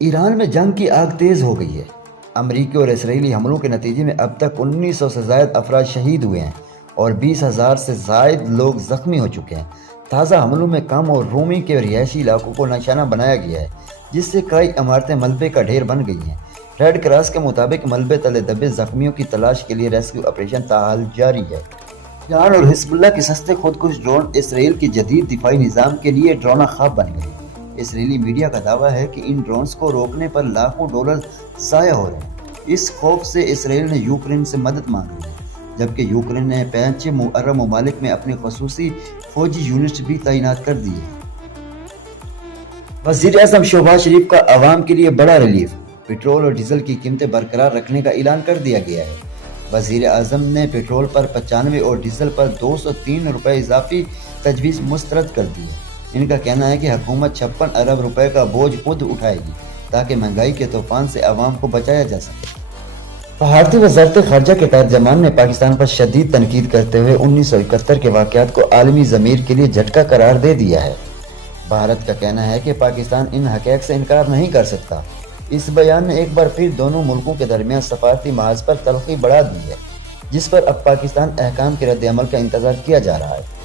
ایران میں جنگ کی آگ تیز ہو گئی ہے۔ امریکی اور اسرائیلی حملوں کے نتیجے میں اب تک 1900 سے زائد افراد شہید ہوئے ہیں اور 20,000 سے زائد لوگ زخمی ہو چکے ہیں۔ تازہ حملوں میں قم اور رومی کے رہائشی علاقوں کو نشانہ بنایا گیا ہے، جس سے کئی عمارتیں ملبے کا ڈھیر بن گئی ہیں۔ ریڈ کراس کے مطابق ملبے تلے دبے زخمیوں کی تلاش کے لیے ریسکیو آپریشن تاحال جاری ہے۔ ایران اور حزب اللہ کے سستے خودکش ڈرون اسرائیل کے جدید دفاعی نظام کے لیے ڈرونہ خواب بن گئے۔ اسرائیلی میڈیا کا دعویٰ ہے کہ ان ڈرونز کو روکنے پر لاکھوں ڈالر ضائع ہو رہے ہیں۔ اس خوف سے اسرائیل نے یوکرین سے مدد مانگی ہے، جبکہ یوکرین نے 5 عرب ممالک میں اپنے خصوصی فوجی یونٹ بھی تعینات کر دیے ہیں۔ وزیر اعظم شہباز شریف کا عوام کے لیے بڑا ریلیف، پٹرول اور ڈیزل کی قیمتیں برقرار رکھنے کا اعلان کر دیا گیا ہے۔ وزیر اعظم نے پٹرول پر 95 اور ڈیزل پر 203 روپے اضافی تجویز مسترد کر دی ہے۔ ان کا کہنا ہے کہ حکومت 56 ارب روپے کا بوجھ خود اٹھائے گی تاکہ مہنگائی کے طوفان سے عوام کو بچایا جا سکے۔ بھارتی وزارت خارجہ کے ترجمان نے پاکستان پر شدید تنقید کرتے ہوئے 1971 کے واقعات کو عالمی ضمیر کے لیے جھٹکا قرار دے دیا ہے۔ بھارت کا کہنا ہے کہ پاکستان ان حقائق سے انکار نہیں کر سکتا۔ اس بیان نے ایک بار پھر دونوں ملکوں کے درمیان سفارتی محاذ پر تلخی بڑھا دی ہے، جس پر اب پاکستان احکام کے رد عمل کا انتظار کیا جا رہا ہے۔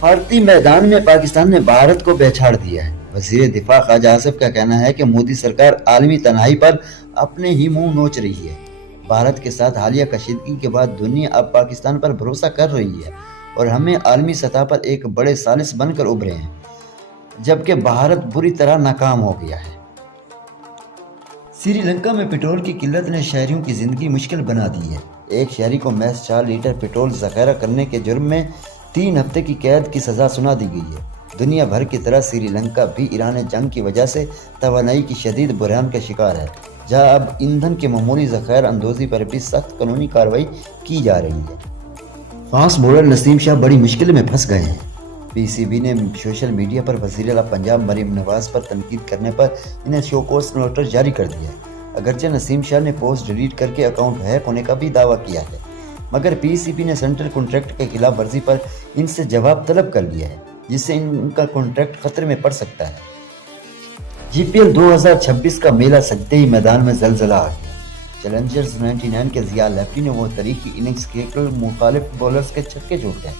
بھارتی میدان میں پاکستان نے بھارت کو بچھاڑ دیا ہے۔ وزیر دفاع خواجہ آصف کا کہنا ہے کہ مودی سرکار عالمی تنہائی پر اپنے ہی منہ نوچ رہی ہے۔ بھارت کے ساتھ حالیہ کشیدگی کے بعد دنیا اب پاکستان پر بھروسہ کر رہی ہے اور ہمیں عالمی سطح پر ایک بڑے ثالث بن کر ابھرے ہیں، جبکہ بھارت بری طرح ناکام ہو گیا ہے۔ سری لنکا میں پٹرول کی قلت نے شہریوں کی زندگی مشکل بنا دی ہے۔ ایک شہری کو محض 4 لیٹر پٹرول ذخیرہ کرنے کے جرم میں 3 ہفتے کی قید کی سزا سنا دی گئی ہے۔ دنیا بھر کی طرح سری لنکا بھی ایران جنگ کی وجہ سے توانائی کی شدید بحران کا شکار ہے، جہاں اب ایندھن کے معمولی ذخائر اندوزی پر بھی سخت قانونی کارروائی کی جا رہی ہے۔ فاسٹ بولر نسیم شاہ بڑی مشکل میں پھنس گئے ہیں۔ پی سی بی نے سوشل میڈیا پر وزیر اعلیٰ پنجاب مریم نواز پر تنقید کرنے پر انہیں شو کوز نوٹس جاری کر دیا ہے۔ اگرچہ نسیم شاہ نے پوسٹ ڈیلیٹ کر کے اکاؤنٹ ہیک ہونے کا بھی دعویٰ کیا ہے، مگر پی سی بی نے سینٹرل کنٹریکٹ کے خلاف ورزی پر ان سے جواب طلب کر لیا ہے، جس سے ان کا کنٹریکٹ خطرے میں پڑ سکتا ہے۔ جی پی ایل 2026 کا میلہ سجتے ہی میدان میں زلزلہ آ گیا۔ چیلنجرز 99 کے ضیاء لیفٹی نے وہ تاریخی اننگز کھیل کر مخالف بولرز کے چھکے چھوڑ گئے۔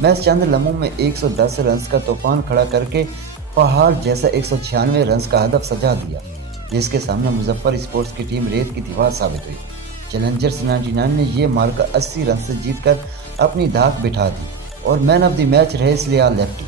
محض چند لمحوں میں 110 رنز کا طوفان کھڑا کر کے پہاڑ جیسا 196 رنز کا ہدف سجا دیا، جس کے سامنے مظفر اسپورٹس کی ٹیم ریت کی دیوار ثابت ہوئی۔ چیلنجرز 99 نے یہ مارکہ 80 رن سے جیت کر اپنی دھاک بٹھا دی اور مین آف دی میچ رہے ضیاء لیفٹی۔